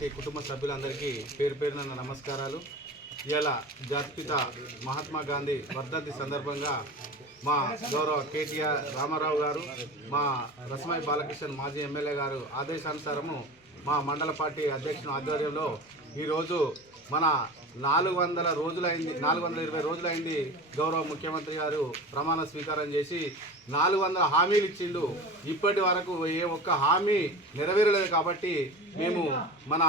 Party కుటుంబ సభ్యులందరికీ పేరు పేరున నమస్కారాలు. ఇలా జాతిపిత మహాత్మా గాంధీ వర్ధంతి సందర్భంగా మా గౌరవ కేటీఆర్ రామారావు గారు, మా రసమై బాలకృష్ణ మాజీ ఎమ్మెల్యే గారు ఆదేశానుసారము మా మండల పార్టీ అధ్యక్షుని ఆధ్వర్యంలో ఈరోజు మన 420 రోజులైంది గౌరవ ముఖ్యమంత్రి గారు ప్రమాణ స్వీకారం చేసి 400 హామీలు ఇచ్చిండు. ఇప్పటి వరకు ఏ ఒక్క హామీ నెరవేరలేదు. కాబట్టి మేము మన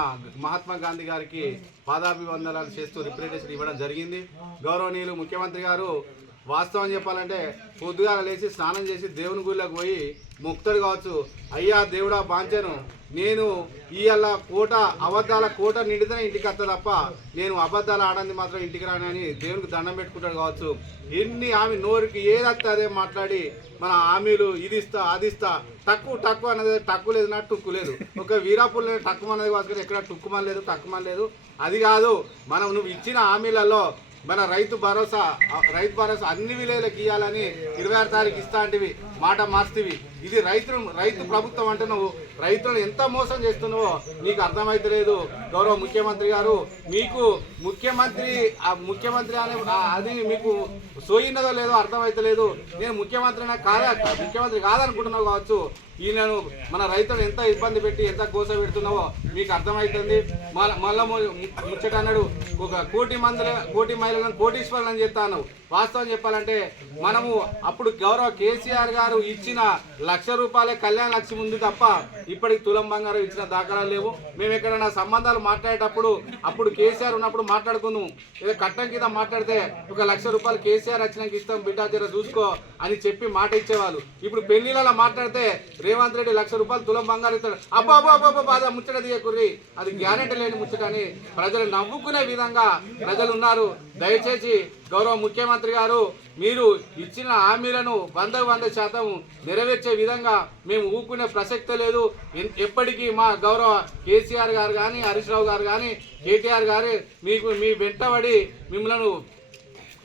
మహాత్మా గాంధీ గారికి పాదాభివందనాలు చేస్తూ రిప్రజెంటేషన్ ఇవ్వడం జరిగింది. గౌరవనీయులు ముఖ్యమంత్రి గారు వాస్తవం చెప్పాలంటే పొద్దుగాల లేచి స్నానం చేసి దేవుని గుళ్ళకి పోయి మొక్కుతాడు కావచ్చు, అయ్యా దేవుడా బాంచను, నేను ఇవాళ అబద్ధాల కోట నిండితేనే ఇంటికి వస్తా తప్ప నేను అబద్ధాలు ఆడంది మాత్రం ఇంటికి రానని దేవునికి దండం పెట్టుకుంటాడు కావచ్చు. ఎన్ని హామీ నోరుకి ఏదైతే అదే మాట్లాడి మన హామీలు ఇది ఇస్తా అది ఇస్తా, తక్కువ అనేది తక్కువ లేదు, నాకు టుక్కు లేదు. ఒక వీరాపుల్ తక్కువ అనేది కాదు, ఎక్కడ టుక్కుమని లేదు తక్కువ లేదు. అది కాదు, మనం నువ్వు ఇచ్చిన హామీలలో మన రైతు భరోసా అన్ని విలేలకు ఇవ్వాలని 26 తారీఖు ఇస్తా అంటివి, మాట మార్చివి. ఇది రైతు ప్రభుత్వం అంటే నువ్వు రైతులను ఎంత మోసం చేస్తున్నావో నీకు అర్థమైతలేదు. గౌరవ ముఖ్యమంత్రి గారు, మీకు ముఖ్యమంత్రి అనే అది మీకు సోయినదో లేదో అర్థమైతలేదు. నేను ముఖ్యమంత్రి కాదనుకుంటున్నావు కావచ్చు. ఈయనను మన రైతులను ఎంత ఇబ్బంది పెట్టి ఎంత గోస పెడుతున్నావో మీకు అర్థమవుతుంది. మళ్ళా ముచ్చట అన్నాడు, ఒక కోటి మహిళలను కోటీశ్వరులను చెప్తాను. వాస్తవం చెప్పాలంటే మనము అప్పుడు గౌరవ కేసీఆర్ గారు ఇచ్చిన ₹1,00,000 కళ్యాణ లక్ష్మి ఉంది తప్ప ఇప్పటికి తులం బంగారం ఇచ్చిన దాఖలాలు లేవు. మేము ఎక్కడైనా సంబంధాలు మాట్లాడేటప్పుడు అప్పుడు కేసీఆర్ ఉన్నప్పుడు మాట్లాడుకుందాం, ఏదో కట్టం కింద మాట్లాడితే ఒక ₹1,00,000 కేసీఆర్ వచ్చినాక ఇస్తాం బిడ్డ జర చూసుకో అని చెప్పి మాట ఇచ్చేవాళ్ళు. ఇప్పుడు పెళ్లిళ్ళలో మాట్లాడితే రేవంత్ రెడ్డి ₹1,00,000 తులం బంగారం ఇస్తాడు. అబ్బా బాధ ముచ్చట దియకుర్రి, అది గ్యారెంటీ లేని ముచ్చట అని ప్రజలు నవ్వుకునే విధంగా ప్రజలు ఉన్నారు. దయచేసి గౌరవ ముఖ్యమంత్రి గారు, మీరు ఇచ్చిన హామీలను 100% నెరవేర్చే విధంగా మేము ఊరుకునే ప్రసక్తే లేదు. ఎప్పటికీ మా గౌరవ కేసీఆర్ గారు కానీ, హరీష్ రావు గారు కానీ, కేటీఆర్ గారు మీ వెంటబడి మిమ్మల్ని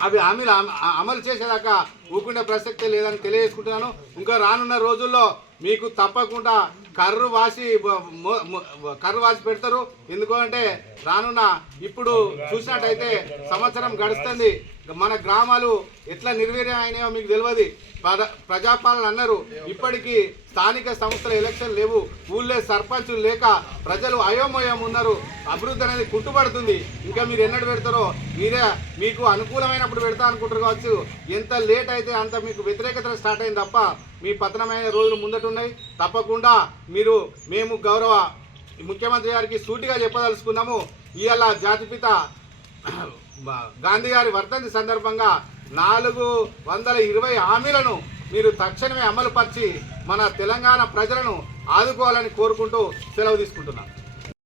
అవి హామీలు అమలు చేసేదాకా ఊరుకునే ప్రసక్తే లేదని తెలియజేసుకుంటున్నాను. ఇంకా రానున్న రోజుల్లో మీకు తప్పకుండా కర్రు వాసి పెడతారు. ఎందుకంటే రానున్న ఇప్పుడు చూసినట్టయితే సంవత్సరం గడుస్తుంది, మన గ్రామాలు ఎట్లా నిర్వీర్యం అయినాయో మీకు తెలియదు. ప్రజాపాలన అన్నారు, ఇప్పటికీ స్థానిక సంస్థల ఎలక్షన్ లేవు, ఊళ్ళో సర్పంచులు లేక ప్రజలు అయోమయం ఉన్నారు. అభివృద్ధి అనేది కుంటుపడుతుంది. ఇంకా మీరు ఎన్నడు పెడతారో మీకు అనుకూలమైనప్పుడు పెడతా అనుకుంటారు కావచ్చు. ఎంత లేట్ అయితే అంత మీకు వ్యతిరేకత స్టార్ట్ అయింది తప్ప మీ పతనమైన రోజులు ముందటున్నాయి. తప్పకుండా మేము గౌరవ ముఖ్యమంత్రి గారికి సూటిగా చెప్పదలుచుకున్నాము. ఇవాళ జాతిపిత గాంధీ గారి వర్ధంతి సందర్భంగా 420 హామీలను మీరు తక్షణమే అమలుపరిచి మన తెలంగాణ ప్రజలను ఆదుకోవాలని కోరుకుంటూ సెలవు తీసుకుంటున్నాను.